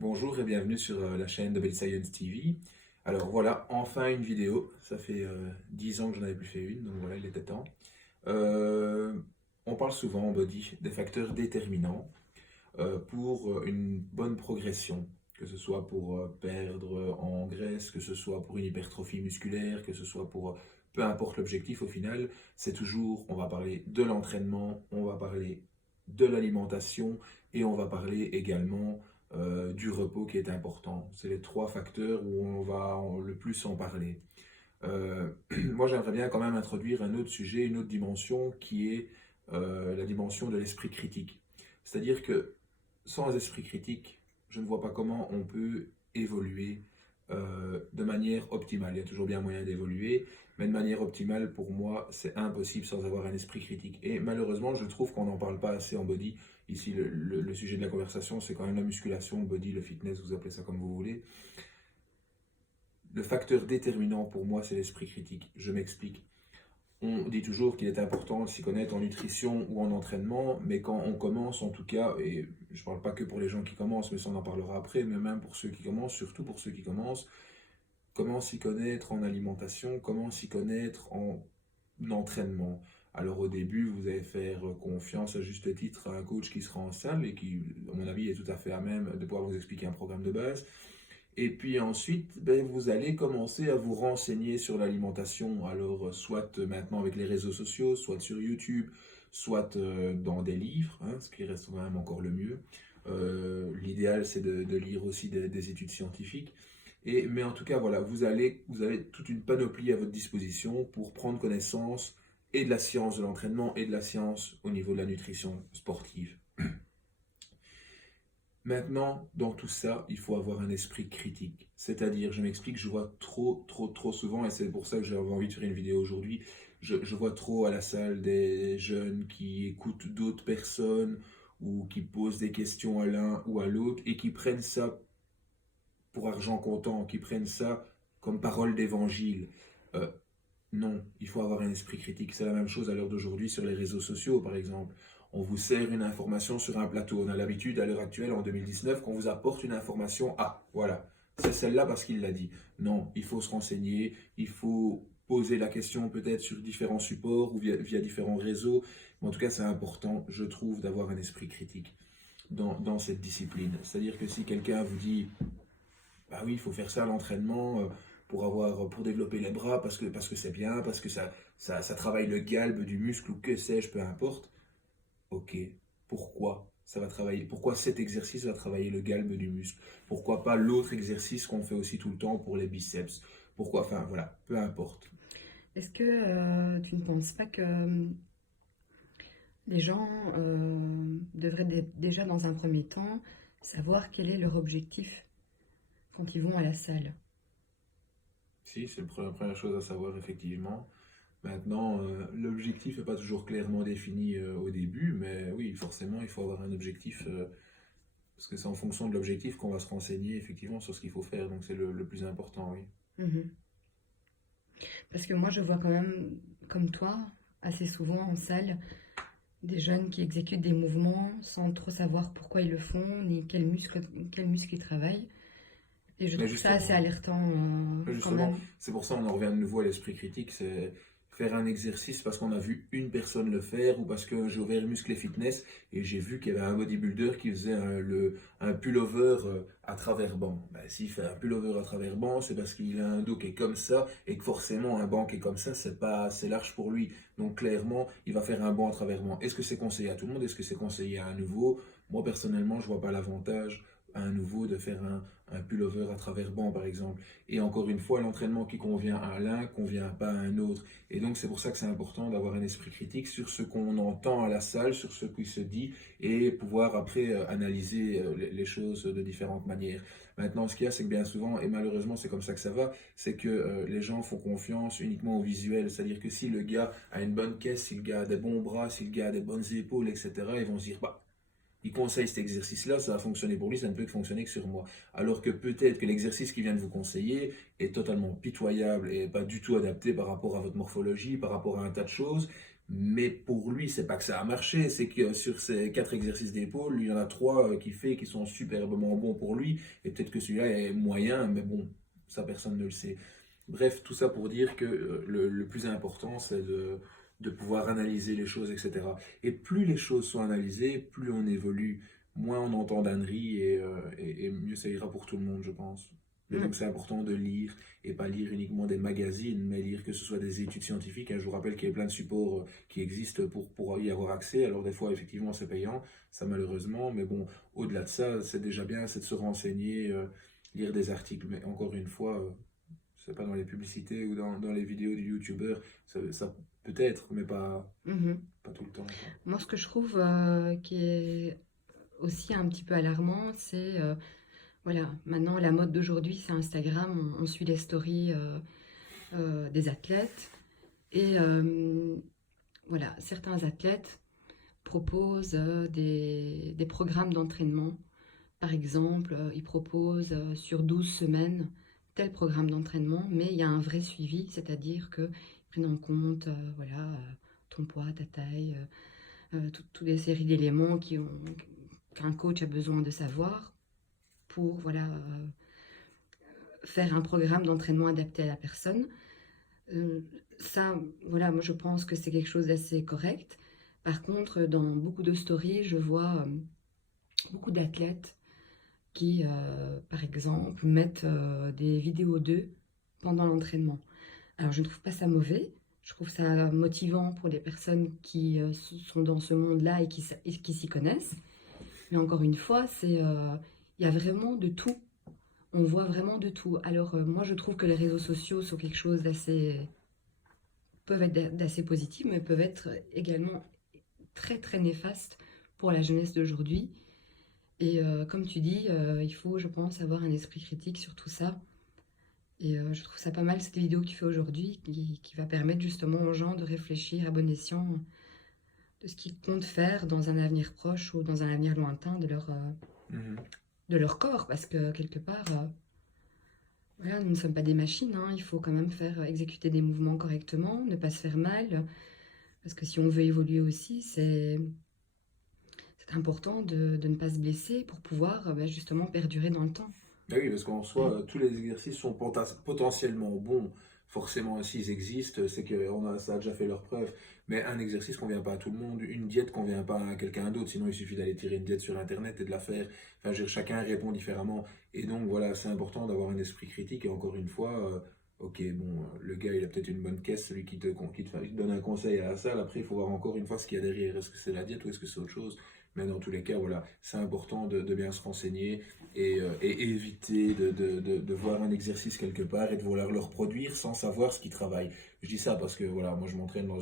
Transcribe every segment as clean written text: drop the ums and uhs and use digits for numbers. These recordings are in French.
Bonjour et bienvenue sur la chaîne de Bell Science TV. Alors voilà, enfin une vidéo. Ça fait 10 ans que j'en avais plus fait une, donc voilà, il était temps. Euh, on parle souvent en body des facteurs déterminants pour une bonne progression, que ce soit pour perdre en graisse, que ce soit pour une hypertrophie musculaire, que ce soit pour peu importe l'objectif au final, c'est toujours, on va parler de l'entraînement, on va parler de l'alimentation et on va parler également du repos qui est important. C'est les trois facteurs où on va le plus en parler. Moi, j'aimerais bien quand même introduire un autre sujet, une autre dimension qui est la dimension de l'esprit critique. C'est-à-dire que sans esprit critique, je ne vois pas comment on peut évoluer de manière optimale. Il y a toujours bien moyen d'évoluer, mais de manière optimale, pour moi, c'est impossible sans avoir un esprit critique. Et malheureusement, je trouve qu'on n'en parle pas assez en body. Ici, le sujet de la conversation, c'est quand même la musculation, le body, le fitness, vous appelez ça comme vous voulez. Le facteur déterminant pour moi, c'est l'esprit critique. Je m'explique. On dit toujours qu'il est important de s'y connaître en nutrition ou en entraînement, mais quand on commence en tout cas, et je ne parle pas que pour les gens qui commencent, mais ça on en parlera après, mais même pour ceux qui commencent, surtout pour ceux qui commencent, comment s'y connaître en alimentation, comment s'y connaître en entraînement. Alors au début, vous allez faire confiance à juste titre à un coach qui sera en salle et qui, à mon avis, est tout à fait à même de pouvoir vous expliquer un programme de base. Et puis ensuite, vous allez commencer à vous renseigner sur l'alimentation. Alors, soit maintenant avec les réseaux sociaux, soit sur YouTube, soit dans des livres, hein, ce qui reste quand même encore le mieux. L'idéal, c'est de lire aussi des études scientifiques. Mais en tout cas, voilà, vous avez toute une panoplie à votre disposition pour prendre connaissance et de la science de l'entraînement et de la science au niveau de la nutrition sportive. Maintenant, dans tout ça, il faut avoir un esprit critique. C'est-à-dire, je m'explique, je vois trop souvent, et c'est pour ça que j'avais envie de faire une vidéo aujourd'hui, je vois trop à la salle des jeunes qui écoutent d'autres personnes ou qui posent des questions à l'un ou à l'autre et qui prennent ça pour argent comptant, qui prennent ça comme parole d'évangile. Euh, non, il faut avoir un esprit critique. C'est la même chose à l'heure d'aujourd'hui sur les réseaux sociaux, par exemple. On vous sert une information sur un plateau. On a l'habitude, à l'heure actuelle, en 2019, qu'on vous apporte une information. Ah, voilà, c'est celle-là parce qu'il l'a dit. Non, il faut se renseigner, il faut poser la question peut-être sur différents supports ou via différents réseaux. Mais en tout cas, c'est important, je trouve, d'avoir un esprit critique dans cette discipline. C'est-à-dire que si quelqu'un vous dit bah oui, il faut faire ça à l'entraînement pour développer les bras parce que c'est bien, parce que ça travaille le galbe du muscle ou que sais-je, peu importe. Ok, pourquoi ça va travailler? Pourquoi cet exercice va travailler le galbe du muscle? Pourquoi pas l'autre exercice qu'on fait aussi tout le temps pour les biceps? Pourquoi? Enfin voilà, peu importe. Est-ce que tu ne penses pas que les gens devraient déjà dans un premier temps savoir quel est leur objectif quand ils vont à la salle? Si, c'est la première chose à savoir effectivement. Maintenant, l'objectif n'est pas toujours clairement défini au début, mais oui, forcément, il faut avoir un objectif. Parce que c'est en fonction de l'objectif qu'on va se renseigner effectivement sur ce qu'il faut faire, donc c'est le plus important, oui. Mhm. Parce que moi je vois quand même, comme toi, assez souvent en salle, des jeunes qui exécutent des mouvements sans trop savoir pourquoi ils le font, ni quel muscle ils travaillent. Et je Mais trouve ça assez justement, alertant quand Justement, même. c'est pour ça qu'on en revient de nouveau à l'esprit critique, c'est faire un exercice parce qu'on a vu une personne le faire ou parce que j'ai ouvert Muscle et Fitness et j'ai vu qu'il y avait un bodybuilder qui faisait un pullover à travers banc. Ben, s'il fait un pullover à travers banc, c'est parce qu'il a un dos qui est comme ça et que forcément un banc qui est comme ça, c'est pas assez large pour lui. Donc clairement, il va faire un banc à travers banc. Est-ce que c'est conseillé à tout le monde? Est-ce que c'est conseillé à un nouveau? Moi personnellement, je vois pas l'avantage à un nouveau de faire un pullover à travers banc par exemple. Et encore une fois, l'entraînement qui convient à l'un convient pas à un autre. Et donc c'est pour ça que c'est important d'avoir un esprit critique sur ce qu'on entend à la salle, sur ce qui se dit, et pouvoir après analyser les choses de différentes manières. Maintenant, ce qu'il y a, c'est que bien souvent, et malheureusement c'est comme ça que ça va, c'est que les gens font confiance uniquement au visuel. C'est-à-dire que si le gars a une bonne caisse, si le gars a des bons bras, si le gars a des bonnes épaules, etc., ils vont se dire, bah, il conseille cet exercice-là, ça va fonctionner pour lui, ça ne peut que fonctionner que sur moi. Alors que peut-être que l'exercice qu'il vient de vous conseiller est totalement pitoyable et pas du tout adapté par rapport à votre morphologie, par rapport à un tas de choses. Mais pour lui, c'est pas que ça a marché, c'est que sur ces 4 exercices d'épaule, il y en a 3 qu'il fait qui sont superbement bons pour lui, et peut-être que celui-là est moyen, mais bon, ça personne ne le sait. Bref, tout ça pour dire que le plus important, c'est de pouvoir analyser les choses, etc. Et plus les choses sont analysées, plus on évolue, moins on entend d'âneries et mieux ça ira pour tout le monde, je pense. Et donc Mm. c'est important de lire et pas lire uniquement des magazines, mais lire que ce soit des études scientifiques. Hein. Je vous rappelle qu'il y a plein de supports qui existent pour y avoir accès. Alors des fois, effectivement, c'est payant, ça malheureusement, mais bon, au-delà de ça, c'est déjà bien, c'est de se renseigner, lire des articles. Mais encore une fois, c'est pas dans les publicités ou dans les vidéos du youtubeur, ça peut-être, mais Mhm. pas tout le temps, quoi. Moi, ce que je trouve qui est aussi un petit peu alarmant, c'est, voilà, maintenant la mode d'aujourd'hui, c'est Instagram, on suit les stories des athlètes. Et voilà, certains athlètes proposent des programmes d'entraînement. Par exemple, ils proposent sur 12 semaines tel programme d'entraînement, mais il y a un vrai suivi, c'est-à-dire qu'ils prennent en compte voilà, ton poids, ta taille, toutes les séries d'éléments qu'un coach a besoin de savoir pour voilà, faire un programme d'entraînement adapté à la personne. Euh, Ça, voilà, moi je pense que c'est quelque chose d'assez correct. Par contre, dans beaucoup de stories, je vois beaucoup d'athlètes qui, par exemple, mettent des vidéos d'eux pendant l'entraînement. Alors, je ne trouve pas ça mauvais. Je trouve ça motivant pour les personnes qui sont dans ce monde-là et qui s'y connaissent. Mais encore une fois, il y a vraiment de tout. On voit vraiment de tout. Alors, moi, je trouve que les réseaux sociaux sont quelque chose peuvent être d'assez positifs, mais peuvent être également très, très néfastes pour la jeunesse d'aujourd'hui. Et comme tu dis, il faut, je pense, avoir un esprit critique sur tout ça. Et je trouve ça pas mal cette vidéo que tu fais aujourd'hui, qui va permettre justement aux gens de réfléchir à bon escient de ce qu'ils comptent faire dans un avenir proche ou dans un avenir lointain Mhm. de leur corps. Parce que quelque part, voilà, nous ne sommes pas des machines, hein. Il faut quand même faire exécuter des mouvements correctement, ne pas se faire mal. Parce que si on veut évoluer aussi, c'est important de ne pas se blesser pour pouvoir bah, justement perdurer dans le temps. Ah oui, parce qu'en soi, tous les exercices sont potentiellement bons. Forcément, s'ils existent, c'est que ça a déjà fait leur preuve. Mais un exercice ne convient pas à tout le monde, une diète ne convient pas à quelqu'un d'autre, sinon il suffit d'aller tirer une diète sur Internet et de la faire. Enfin, je veux dire, chacun répond différemment. Et donc, voilà, c'est important d'avoir un esprit critique. Et encore une fois, ok, bon, le gars, il a peut-être une bonne caisse, celui qui te donne un conseil à la salle. Après, il faut voir encore une fois ce qu'il y a derrière. Est-ce que c'est la diète ou est-ce que c'est autre chose? Mais dans tous les cas, voilà, c'est important de bien se renseigner et éviter de voir un exercice quelque part et de vouloir le reproduire sans savoir ce qui travaille. Je dis ça parce que voilà, moi je m'entraîne dans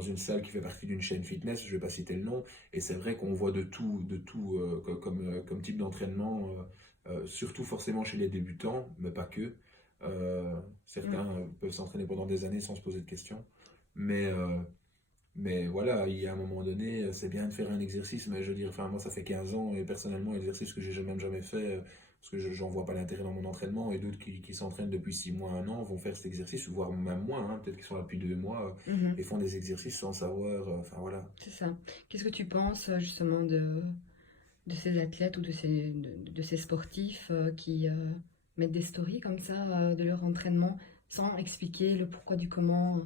une salle qui fait partie d'une chaîne fitness, je ne vais pas citer le nom, et c'est vrai qu'on voit de tout comme type d'entraînement, surtout forcément chez les débutants, mais pas que. Mm. Certains peuvent s'entraîner pendant des années sans se poser de questions, mais, euh, mais voilà, il y a un moment donné, c'est bien de faire un exercice, mais je veux dire, enfin, moi, ça fait 15 ans, et personnellement, l'exercice que j'ai même jamais fait, parce que j'en vois pas l'intérêt dans mon entraînement, et d'autres qui s'entraînent depuis 6 mois, 1 an, vont faire cet exercice, voire même moins, hein, peut-être qu'ils sont là depuis 2 mois, et Mhm. font des exercices sans savoir, enfin voilà. C'est ça. Qu'est-ce que tu penses justement de ces athlètes ou de ces sportifs qui mettent des stories comme ça de leur entraînement sans expliquer le pourquoi du comment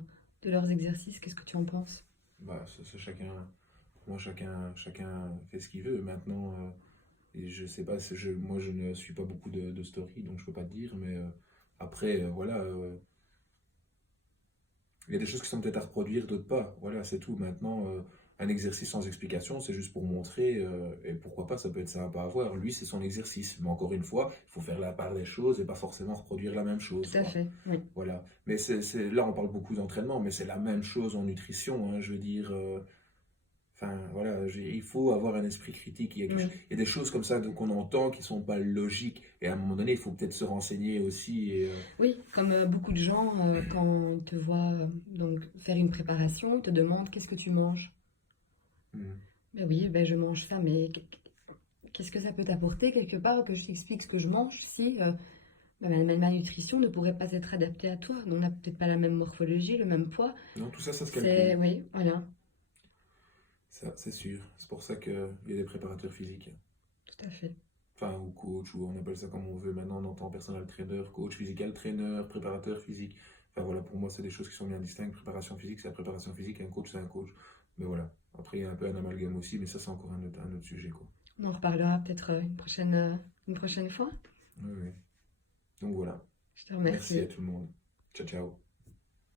de leurs exercices? Qu'est-ce que tu en penses? Bah, c'est chacun, moi, chacun fait ce qu'il veut. Maintenant, et je sais pas, moi, je ne suis pas beaucoup de stories, donc je peux pas te dire, mais après, voilà. Il y a des choses qui sont peut-être à reproduire, d'autres pas. Voilà, c'est tout. Maintenant, un exercice sans explication, c'est juste pour montrer, et pourquoi pas, ça peut être sympa à voir. Lui, c'est son exercice. Mais encore une fois, il faut faire la part des choses et pas forcément reproduire la même chose, Tout à quoi. fait, oui. Voilà. Mais là, on parle beaucoup d'entraînement, mais c'est la même chose en nutrition, hein. Je veux dire, enfin, voilà, il faut avoir un esprit critique. Oui, Il y a des choses comme ça qu'on entend qui sont pas logiques. Et à un moment donné, il faut peut-être se renseigner aussi. oui, comme beaucoup de gens, quand on te voit donc faire une préparation, te demandent qu'est-ce que tu manges. Hmm. Ben oui, ben je mange ça, mais qu'est-ce que ça peut t'apporter quelque part que je t'explique ce que je mange si Bah, la malnutrition ne pourrait pas être adaptée à toi. On n'a peut-être pas la même morphologie, le même poids. Non, tout ça, ça se C'est, calcule. oui, voilà, Ça, c'est sûr. C'est pour ça qu'il y a des préparateurs physiques. tout à fait. Enfin, ou coach, ou on appelle ça comme on veut. Maintenant, on entend personal trainer, coach physical trainer, préparateur physique. Enfin, voilà, pour moi, c'est des choses qui sont bien distinctes. Préparation physique, c'est la préparation physique. Un coach, c'est un coach. Mais voilà. Après, il y a un peu un amalgame aussi, mais ça, c'est encore un autre sujet, quoi. On en reparlera peut-être une prochaine fois. Oui, oui. Donc voilà. Je te Merci à remercie. tout le monde. Ciao, ciao.